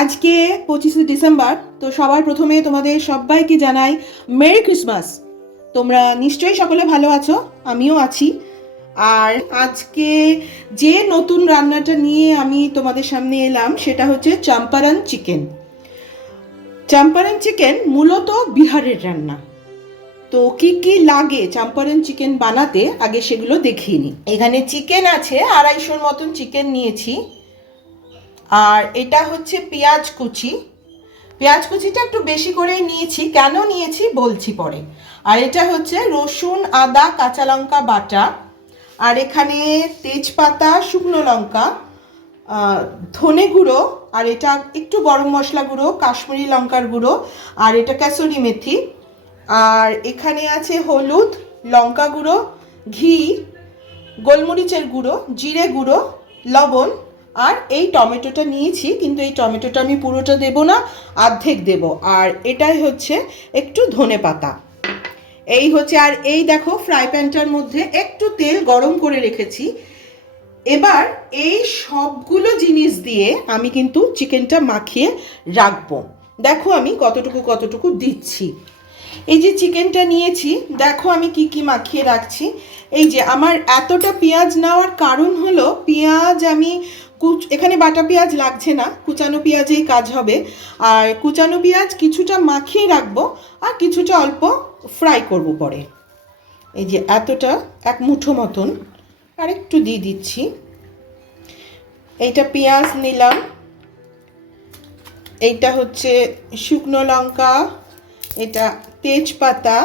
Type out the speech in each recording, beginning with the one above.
আজকে পঁচিশে ডিসেম্বর, তো সবার প্রথমে তোমাদের সবাইকে জানাই মেরি ক্রিসমাস। তোমরা নিশ্চয়ই সকলে ভালো আছো, আমিও আছি। আর আজকে যে নতুন রান্নাটা নিয়ে আমি তোমাদের সামনে এলাম, সেটা হচ্ছে চাম্পারান চিকেন। চাম্পারান চিকেন মূলত বিহারের রান্না। তো কি কি লাগে চাম্পারান চিকেন বানাতে, আগে সেগুলো দেখিয়ে নিই। এখানে চিকেন আছে, আড়াইশোর মতন চিকেন নিয়েছি। আর এটা হচ্ছে পেঁয়াজ কুচি। পেঁয়াজ কুচিটা একটু বেশি করেই নিয়েছি। কেন নিয়েছি বলছি পরে। আর এটা হচ্ছে রসুন, আদা, কাঁচা লঙ্কা, বাটা। আর এখানে তেজপাতা, শুকনো লঙ্কা ধনে গুঁড়ো, আর এটা একটু গরম মশলা গুঁড়ো, কাশ্মীরি লঙ্কার গুঁড়ো, আর এটা কাসুরি মেথি। আর এখানে আছে হলুদ, লঙ্কা গুঁড়ো, ঘি, গোলমরিচের গুঁড়ো, জিরে গুঁড়ো, লবণ আর এই টমেটোটা নিয়েছি, কিন্তু এই টমেটোটা আমি পুরোটা দেব না, অর্ধেক দেব। আর এটাই হচ্ছে একটু ধনে পাতা। এই হচ্ছে, আর এই দেখো ফ্রাই প্যানটার মধ্যে একটু তেল গরম করে রেখেছি। এবার এই সবগুলো জিনিস দিয়ে আমি কিন্তু চিকেনটা মাখিয়ে রাখব। দেখো আমি কতটুকু কতটুকু দিচ্ছি। এই যে চিকেনটা নিয়েছি, দেখো আমি কি কি মাখিয়ে রাখছি। এই যে আমার এতটা পেঁয়াজ নেওয়ার কারণ হলো, পেঁয়াজ আমি কুচ এখানে বাটা পেঁয়াজ লাগছে না, কুচানো পেঁয়াজেই কাজ হবে। আর কুচানো পেঁয়াজ কিছুটা মাখিয়ে রাখব আর কিছুটা অল্প ফ্রাই করব পরে। এই যে এতটা এক মুঠো মতন। আর একটু দিয়ে দিচ্ছি। এইটা পেঁয়াজ নিলাম। এইটা হচ্ছে শুকনো লঙ্কা, এটা তেজপাতা,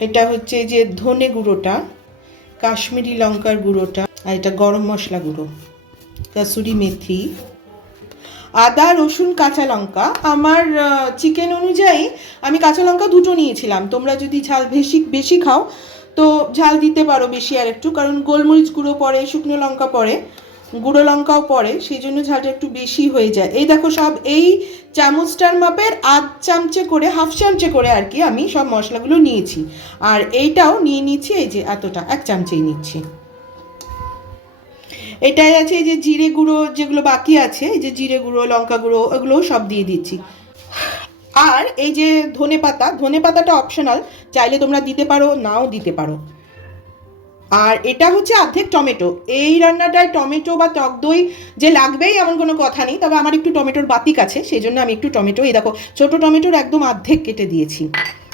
এটা হচ্ছে যে ধনে গুঁড়োটা, কাশ্মীরি লঙ্কার গুঁড়োটা, আর এটা গরম মশলা গুঁড়ো। কাসুরি মেথি, আদা, রসুন, কাঁচা লঙ্কা। আমার চিকেন অনুযায়ী আমি কাঁচা লঙ্কা দুটো নিয়েছিলাম। তোমরা যদি ঝাল বেশি বেশি খাও, তো ঝাল দিতে পারো বেশি আর একটু, কারণ গোলমরিচ গুঁড়ো পড়ে, শুকনো লঙ্কা পড়ে, গুঁড়ো লঙ্কাও পড়ে, সেই জন্য ঝালটা একটু বেশি হয়ে যায়। এই দেখো সব, এই চামচটার মাপের আধ চামচে করে, হাফ চামচে করে আর কি আমি সব মশলাগুলো নিয়েছি। আর এইটাও নিয়ে নিচ্ছি, এই যে এতটা, এক চামচেই নিচ্ছি। এটাই আছে যে জিরে গুঁড়ো যেগুলো বাকি আছে, এই যে জিরে গুঁড়ো, লঙ্কা গুঁড়ো, ওগুলোও সব দিয়ে দিচ্ছি। আর এই যে ধনে পাতা, ধনে পাতাটা অপশনাল চাইলে তোমরা দিতে পারো, নাও দিতে পারো। আর এটা হচ্ছে অর্ধেক টমেটো। এই রান্নাটায় টমেটো বা টক দই যে লাগবেই এমন কোনো কথা নেই, তবে আমার একটু টমেটোর বাতিক আছে, সেই জন্য আমি একটু টমেটো, এই দেখো, ছোটো টমেটোর একদম অর্ধেক কেটে দিয়েছি।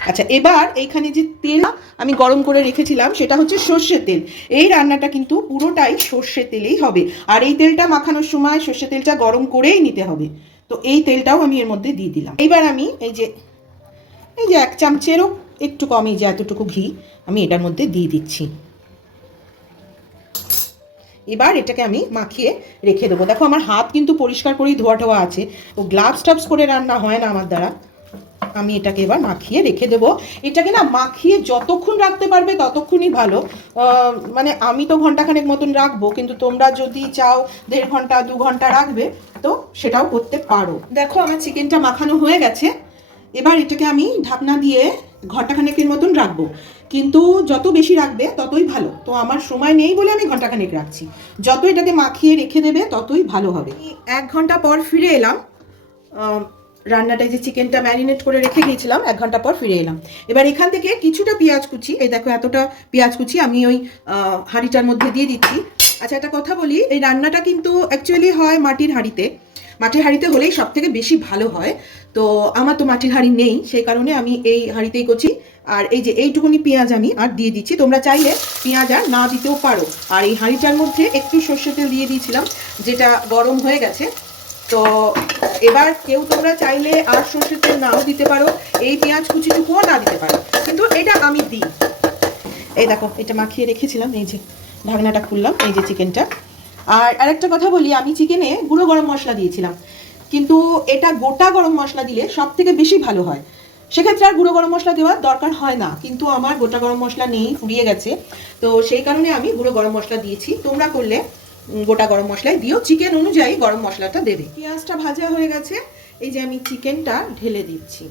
আচ্ছা এবার এইখানে যে তেল আমি গরম করে রেখেছিলাম, সেটা হচ্ছে সর্ষের তেল। এই রান্নাটা কিন্তু পুরোটাই সর্ষের তেলেই হবে। আর এই তেলটা মাখানোর সময় সর্ষের তেলটা গরম করেই নিতে হবে। তো এই তেলটাও আমি এর মধ্যে দিয়ে দিলাম। এবার আমি এই যে এই যে এক চামচেরও একটু কম, এই যে এতটুকু ঘি আমি এটার মধ্যে দিয়ে দিচ্ছি। এবার এটাকে আমি মাখিয়ে রেখে দেবো। দেখো, আমার হাত কিন্তু পরিষ্কার করেই ধোয়া টোয়া আছে। তো গ্লাভস টাভস করে রান্না হয় না আমার দ্বারা। আমি এটাকে এবার মাখিয়ে রেখে দেবো। এটাকে না মাখিয়ে যতক্ষণ রাখতে পারবে ততক্ষণই ভালো। মানে আমি তো ঘন্টাখানেক মতন রাখব, কিন্তু তোমরা যদি চাও দেড় ঘণ্টা দু ঘণ্টা রাখবে, তো সেটাও করতে পারো। দেখো আমার চিকেনটা মাখানো হয়ে গেছে। এবার এটাকে আমি ঢাকনা দিয়ে ঘন্টাখানেকের মতন রাখব। কিন্তু যত বেশি রাখবে ততই ভালো। তো আমার সময় নেই বলে আমি ঘন্টাখানেক রাখছি। যত এটাকে মাখিয়ে রেখে দেবে ততই ভালো হবে। এক ঘণ্টা পর ফিরে এলাম। আহ, রান্নাটায় যে চিকেনটা ম্যারিনেট করে রেখে গিয়েছিলাম এক ঘণ্টা পর ফিরে এলাম। এবার এখান থেকে কিছুটা পেঁয়াজ কুচি এই দেখো এতটা পেঁয়াজ কুচি আমি ওই হাঁড়িটার মধ্যে দিয়ে দিচ্ছি। আচ্ছা একটা কথা বলি এই রান্নাটা কিন্তু অ্যাকচুয়ালি হয় মাটির হাঁড়িতে। মাটির হাঁড়িতে হলেই সব থেকে বেশি ভালো হয়। তো আমার তো মাটির হাঁড়ি নেই সেই কারণে আমি এই হাঁড়িতেই করছি। আর এই যে এইটুকুনি পেঁয়াজ আমি আর দিয়ে দিচ্ছি। তোমরা চাইলে পেঁয়াজ আর না দিতেও পারো। আর এই হাঁড়িটার মধ্যে একটু সর্ষে তেল দিয়ে দিয়েছিলাম যেটা গরম হয়ে গেছে। তো এবার কেউ তোমরা চাইলে আর সর্ষের তেল নাও দিতে পারো। এই পেঁয়াজ কুচিটুকুও না দিতে পারো। কিন্তু এটা আমি দিই। এই দেখো, এটা মাখিয়ে রেখেছিলাম, এই যে ঢাকনাটা খুললাম, এই যে চিকেনটা। আর আরেকটা কথা বলি, আমি চিকেনে গুঁড়ো গরম মশলা দিয়েছিলাম। কিন্তু এটা গোটা গরম মশলা দিলে সব থেকে বেশি ভালো হয়। সেক্ষেত্রে আর গুঁড়ো গরম মশলা দেওয়ার দরকার হয় না। কিন্তু আমার গোটা গরম মশলা নেই, ফুরিয়ে গেছে। তো সেই কারণে আমি গুঁড়ো গরম মশলা দিয়েছি। তোমরা করলে গোটা গরম মশলায় দিও। চিকেন অনুযায়ী গরম মশলাটা দেবে। পেঁয়াজটা ভাজা হয়ে গেছে। এই যে আমি চিকেনটা ঢেলে দিচ্ছি।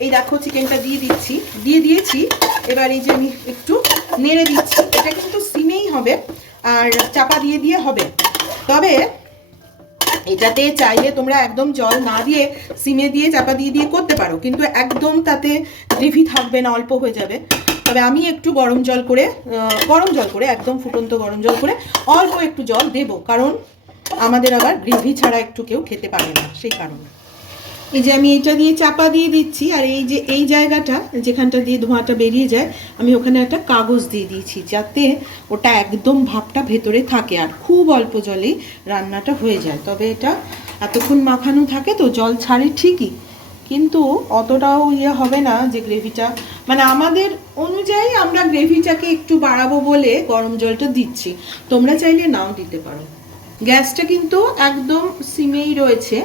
এই দেখো চিকেনটা দিয়ে দিচ্ছি। দিয়ে দিয়েছি। এবার এই যে আমি একটু নেড়ে দিচ্ছি। এটা কিন্তু সিমেই হবে আর চাপা দিয়ে দিয়ে হবে। তবে এটাতে চাইলে তোমরা একদম জল না দিয়ে সিমে দিয়ে চাপা দিয়ে দিয়ে করতে পারো। কিন্তু একদম তাতে গ্রেভি থাকবে না, অল্প হয়ে যাবে। তবে আমি একটু গরম জল করে গরম জল করে, একদম ফুটন্ত গরম জল করে অল্প একটু জল দেব। কারণ আমাদের আবার গ্রেভি ছাড়া একটু কেউ খেতে পারে না, সেই কারণে। এই যে আমি এটা দিয়ে চাপা দিয়ে দিচ্ছি, আর এই যে, এই জায়গাটা, যেখানটা দিয়ে ধোঁয়াটা বেরিয়ে যায়, আমি ওখানে একটা কাগজ দিয়ে দিয়েছি, যাতে ওটা একদম ভাবটা ভেতরে থাকে, আর খুব অল্প জলেই রান্নাটা হয়ে যায়। তবে এটা এতক্ষণ মাখানো থাকে তো, জল ছাড়ে ঠিকই। কিন্তু অতটাও ইয়ে হবে না যে গ্রেভিটা। মানে আমাদের অনুযায়ী আমরা গ্রেভিটাকে একটু বাড়াবো বলে গরম জলটা দিচ্ছি। তোমরা চাইলে নাও দিতে পারো। গ্যাসটা কিন্তু একদম সিমেই রয়েছে,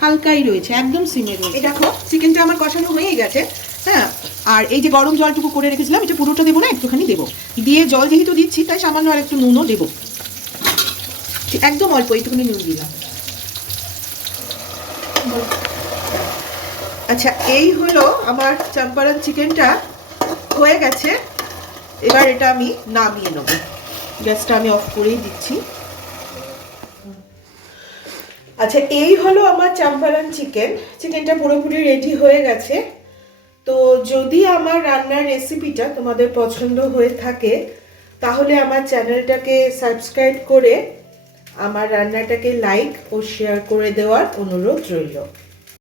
হালকাই রয়েছে, একদম সিমে রয়েছে দেখো, চিকেনটা আমার কষানো হয়েই গেছে। হ্যাঁ আর এই যে গরম জলটুকু করে রেখেছিলাম, এটা পুরোটা দেবো না, একটুখানি দেবো। দিয়ে জল যেহেতু দিচ্ছি, তাই সামান্য আর একটু নুনও দেবো। একদম অল্প, এইটুকুনি নুন দিলাম। আচ্ছা এই হলো আমার চাম্পারান চিকেনটা। হয়ে গেছে। এবার এটা আমি নামিয়ে নেব। গ্যাসটা আমি অফ করেই দিচ্ছি। আচ্ছা এই হলো আমার চাম্পারান চিকেন। চিকেনটা পুরোপুরি রেডি হয়ে গেছে। তো যদি আমার রান্নার রেসিপিটা তোমাদের পছন্দ হয়ে থাকে, তাহলে আমার চ্যানেলটাকে সাবস্ক্রাইব করে আমার রান্নাটাকে লাইক ও শেয়ার করে দেওয়ার অনুরোধ রইল।